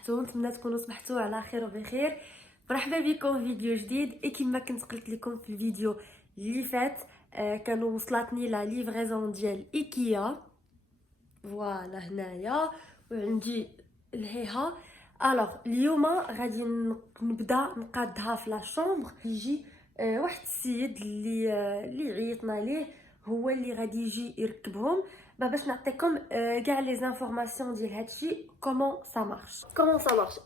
صبحتوا، نتمنى تكونوا صبحتوا على خير وبخير. مرحبا بكم في فيديو جديد. كما كنت قلت لكم في الفيديو اللي فات كانوا وصلتني لا ليفريزون ديال ايكيا فوالا هنايا وعندي الهيها. الوغ اليوم غادي نبدا نقادها في لا شومبر. يجي واحد السيد اللي عيطنا ليه، هو اللي غادي يجي يركبهم باش نعطيكم كاع لي زانفورماسيون ديال هادشي. كومون سا مارش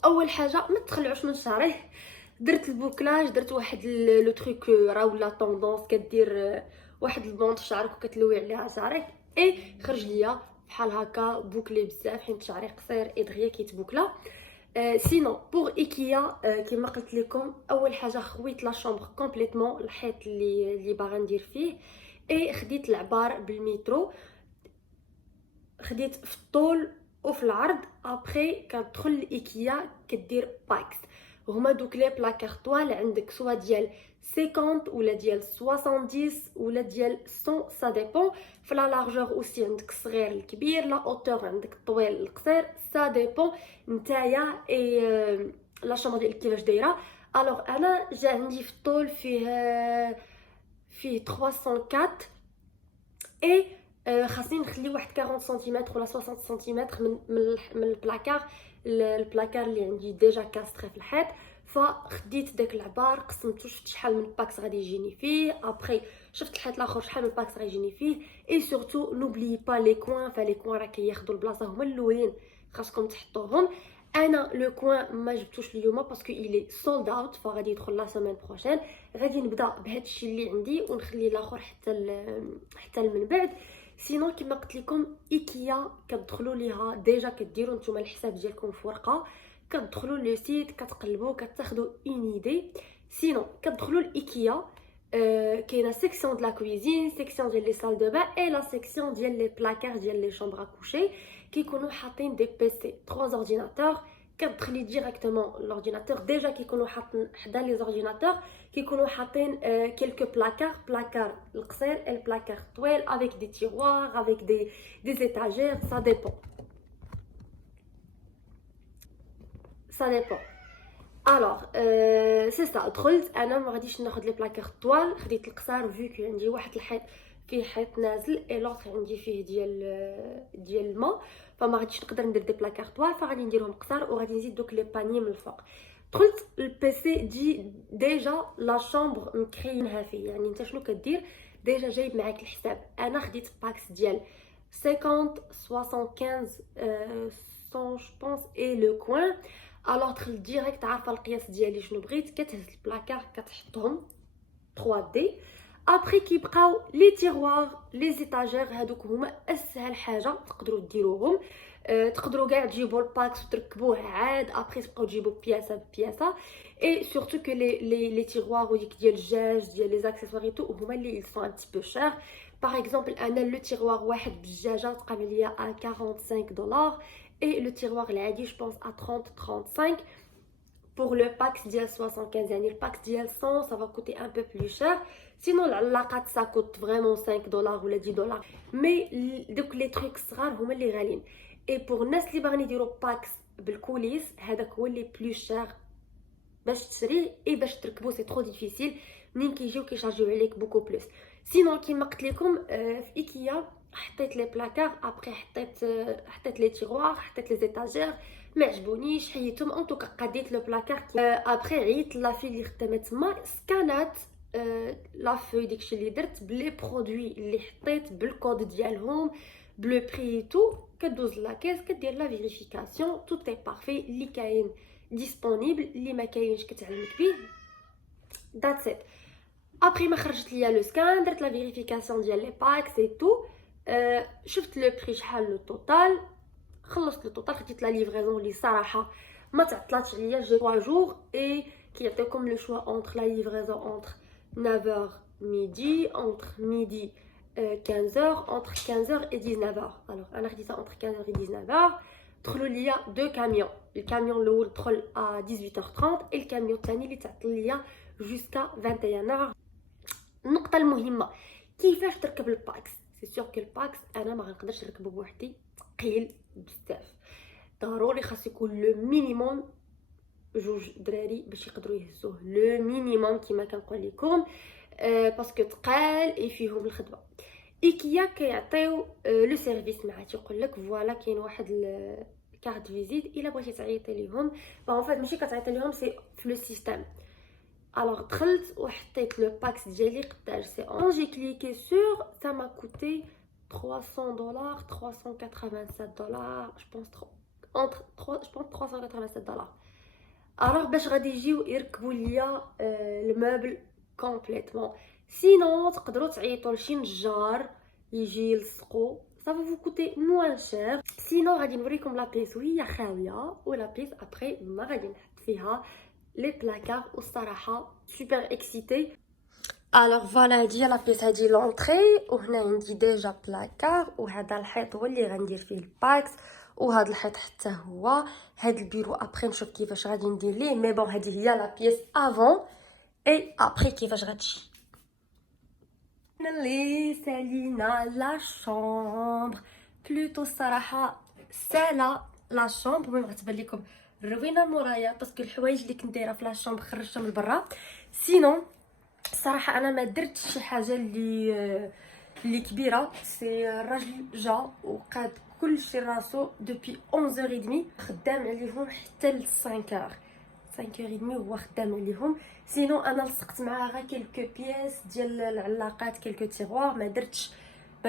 اول حاجه ما تخلعوش من شعره. درت البوكلاج، درت واحد لو تروك راه ولا طوندونس كدير واحد البونط في شعرك وكتلوي عليها شعرك اي خرج ليا بحال هكا بوكلي بزاف حيت شعري قصير اي دغيا كيتبوكلا. سينو بور ايكيا كما قلت لكم اول حاجه خويت لا شومبر كومبليتوم الحيط اللي باغا ندير فيه اي خديت العبار بالميترو، خديت في الطول وفي العرض. ابري كتدخل لايكيا كدير باكس، هما دوك لي بلاكار طوال عندك سوا ديال 50 ولا ديال 70 ولا ديال 100 سا ديبون. في لا لارجور اوسي عندك الصغير الكبير، لا اوتور عندك الطويل القصير، سا ديبون نتايا اي لا شومبر ديالك كيفاش دايره. الوغ انا جا عندي في الطول فيه 304 اي خاصني نخلي واحد 40 سنتيمتر ولا 60 سنتيمتر من البلاكار اللي عندي ديجا كاستري في الحيط. فخديت داك العبار قسمته، شفت شحال من باكس غادي يجيني فيه. ابري شفت الحيط الاخر شحال من باكس غادي يجيني فيه. اي سورتو نوبلي با لي كوين، فلي كوين راه كياخذوا البلاصه، هما الاولين خاصكم تحطوهم. انا لو كوين ما جبتوش اليوم باسكو الي سولد اوت، فغادي يدخل لا سيمين بروشين. غادي نبدا بهادشي اللي عندي ونخلي الاخر حتى من بعد. سينو كما قلت لكم ايكيا كتدخلوا ليها ديجا كديروا نتوما الحساب ديالكم في ورقه، كتدخلوا لو سيت كتقلبوا كتاخذوا اون ايدي. سينو كتدخلوا لايكيا كاينه سيكسيون د لا كويزين، سيكسيون ديال لي سال دو با اي لا سيكسيون ديال لي بلاكار ديال لي شومبر ا كوشي. كيكونوا حاطين دي بي سي 3 اورديناتور. كتدخلي ديريكتومون لورديناتور ديجا كيكونوا حاطين حدا لي اورديناتور، كيكونوا حاطين كيلكو بلاكار القصير البلاكار طويل افيك دي تيروار افيك دي ايتاجير سا ديبون الوغ سي سا. دخلت انا ما غاديش ناخذ لي بلاكار طوال، خديت القصار فيو عندي واحد الحيط فيه حيط نازل اي لوطر عندي فيه ديال الماء، فما غاديش نقدر ندير دي بلاكار طوال، فغادي نديرهم قصار وغادي نزيد دوك لي باني من الفوق. دخلت البيسي ديجا لا شومبر مكرينها فيه، يعني انت شنو كدير ديجا جايب معاك الحساب. انا خديت باكس ديال 50 75 100 جوبونس اي لو كوين. الوغ دخلت ديريكت عارفه القياس ديالي شنو بغيت، كتهز البلاكار كتحطهم 3 دي. ابري كيبقاو لي تيروار لي زيتاجير، هادوك هما اسهل حاجه تقدروا ديروهم. تقدروا كاع تجيبوا الباكس وتركبوه عاد، ابري تبقاو تجيبوا بياسه بياسه. اي سورتو كو لي تيروار وديك ديال الجاج ديال لي اكسسوار تو هما اللي سون ان بتي بو شير. باغ اكزومبل انا لو تيروار واحد بالدجاجه تقام ليا ا 45 دولار اي لو تيروار العادي جو بونس ا 30 35. pour le pack ديال 75 يعني الباك ديال 100 ça va coûter un peu plus cher. sinon العلاقات ça coûte vraiment 5 دولار ولا 10 دولار، مي دوك لي تروك صغار هما اللي غاليين. اي pour الناس اللي باغيين يديروا باكس بالكوليس هذاك هو اللي بلو شير باش تشريه اي باش تركبو سي ترو ديفيسيل، منين كيجيو كيشارجيو عليك بوكو بلوس. سينو كيما قلت لكم في ايكيا حطيت لي بلاكار، ابري حطيت لي تيروار، حطيت لي زيتاجير ما عجبونيش حيتهم. ان توكا قديت لو بلاكار ابري عيط لافي اللي خدامه تما سكانات لافوي داكشي اللي درت بلي برودوي اللي حطيت بالكود ديالهم بلو بري تو. كدوز لاكيس كدير لا فيريفيكاسيون تو تي بارفي، اللي كاين ديسپونيبل اللي ما كاينش كتعلمك بيه داتس ات. ابري ما خرجت ليا لو سكان درت لا فيريفيكاسيون ديال لي باكس اي تو. شفت لو بري شحال لو توتال، خلصت لو توتال، خديت لا ليفريزون اللي صراحه ما تعطلاتش عليا. جي 3 جور اي كيعطيكم لو شوا اونتر لا ليفريزون اونتر 9h midi, entre midi 15h, entre 15h et 19h. alors انا خديتها entre 15h et 19h. دخلوا ليا دو كاميون، الكاميون الاول دخل à 18h30 et الكاميون الثاني اللي تعطل ليا jusqu'à 21h. النقطه المهمه كيفاش تركب الباكس. سي سور كو الباكس انا ما غنقدرش نركبو بوحدي، ثقيل بزاف. ضروري خاص يكون لو مينيموم جوج دراري باش يقدروا يهزوه، لو مينيموم كيما كنقول لكم. باسكو تقال اي فيهم الخدمه. ايكيا كيعطيو لو سيرفيس معاه، تيقول لك فوالا كاين واحد كارت فيزيت الا بغيتي تعيطي ليهم. بون فات ماشي كتعيطي ليهم، سي في لو سيستيم. الوغ دخلت وحطيت لو باكس ديالي قداش سي اون جي كليكي سور سا ما كوتي $300 $387 جو بونس entre 3 je pense $387. الوغ باش غادي يجيو يركبوا ليا الموبل كومبليتمون. سينون تقدروا تعيطوا لشي نجار يجي يلصقوا، ça va vous coûter moins cher. سينون غادي نوريكم لا بيس وهي خاويه، ولا بيس ابري ما غادي نحط فيها لي بلاكار. والصراحه سوبر اكسيتي. الوغ فوالا هادي لا بيس، هادي لونطري، وهنا عندي ديجا بلاكار، وهذا الحيط هو اللي غندير فيه الباكس، وهذا الحيط حتى هو. هاد البيرو ابري نشوف كيفاش غادي ندير ليه، مي بون هادي هي لا بيس افون اي ابري كيفاش غتجي. اللي سالينا لا شومبر بلوتو الصراحه سالا لا شومبر. المهم غتبان لكم الروينه مورايا باسكو الحوايج اللي كنت دايره في لا شومبر خرجتهم لبرا. سينون الصراحه انا ما درتش شي حاجه اللي كبيره. سي الراجل جا وقاد كلشي راسو دوبي 11h30 خدام عليهم حتى ل 5h30 هو خدام عليهم. سينو انا لصقت معاه غير كلكو بياس ديال العلاقات، كلكو تيغوار. ما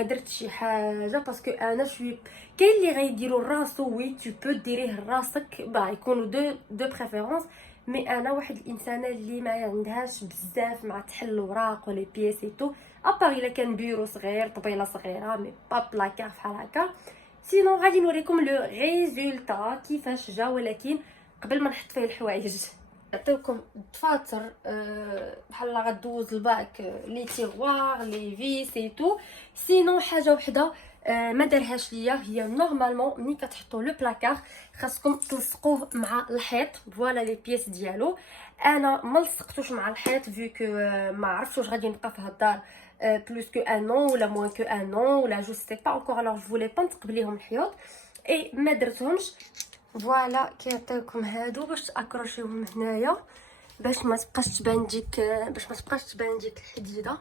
درتش شي حاجه باسكو انا شوي كاين اللي غيديروا راسو. وي تو بو ديريه لراسك، يكونوا دو بريفيرونس. مي انا واحد الانسانه اللي ما عندهاش بزاف مع تحل الوراق ولي بياسيتو، ابار الا كان بيرو صغير طبيله صغيره مي با بلاكار بحال هكا. سينو غادي نوريكم لو ريزولتا كيفاش جا، ولكن قبل ما نحط فيه الحوايج نعطيوكم دفاتر بحال غدوز الباك لي تيغوار لي فيس اي تو. سينو حاجه وحده ما دارهاش ليا، هي نورمالمون ملي كتحطوا لو بلاكار خاصكم تلصقوه مع الحيط. فوالا لي بيس ديالو انا ما لصقتوش مع الحيط فيو ما عرفتش واش غادي نبقى في هاد الدار بلوس كو ان نون ولا موان كو ان نون ولا جو سي با انكور. الوغ جو فولي با نتقبليهم الحيوط اي ما درتهمش. فوالا كيعطيوكم هادو باش تاكروشيوهم هنايا باش ما تبقاش تبان ديك الحديده.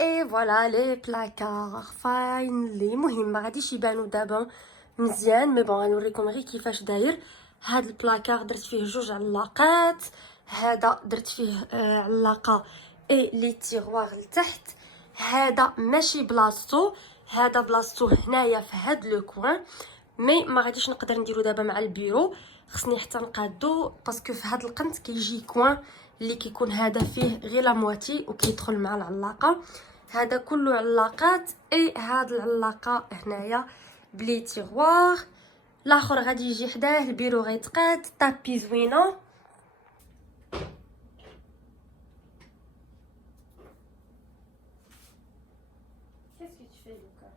اي فوالا لي بلاكار فاينلي. المهم ما غاديش يبانو دابا مزيان، مي بون غنوريكم غير كيفاش داير. هاد البلاكار درت فيه جوج علاقات، هذا درت فيه علاقه اي لي تيغوار لتحت. هذا ماشي بلاصتو، هذا بلاصتو هنايا في هاد لو كوين، مي ما غاديش نقدر نديرو دابا مع البيرو. خصني حتى نقادو باسكو في هاد القنت كيجي كوين اللي كيكون هذا فيه غير لا مواتي وكيدخل مع العلاقه. هذا كله علاقات اي هاد العلاقه هنايا بلي تيغوار. الاخر غادي يجي حداه، البيرو غيتقاد طابي زوينه. Qu'est-ce que tu fais, Lucas?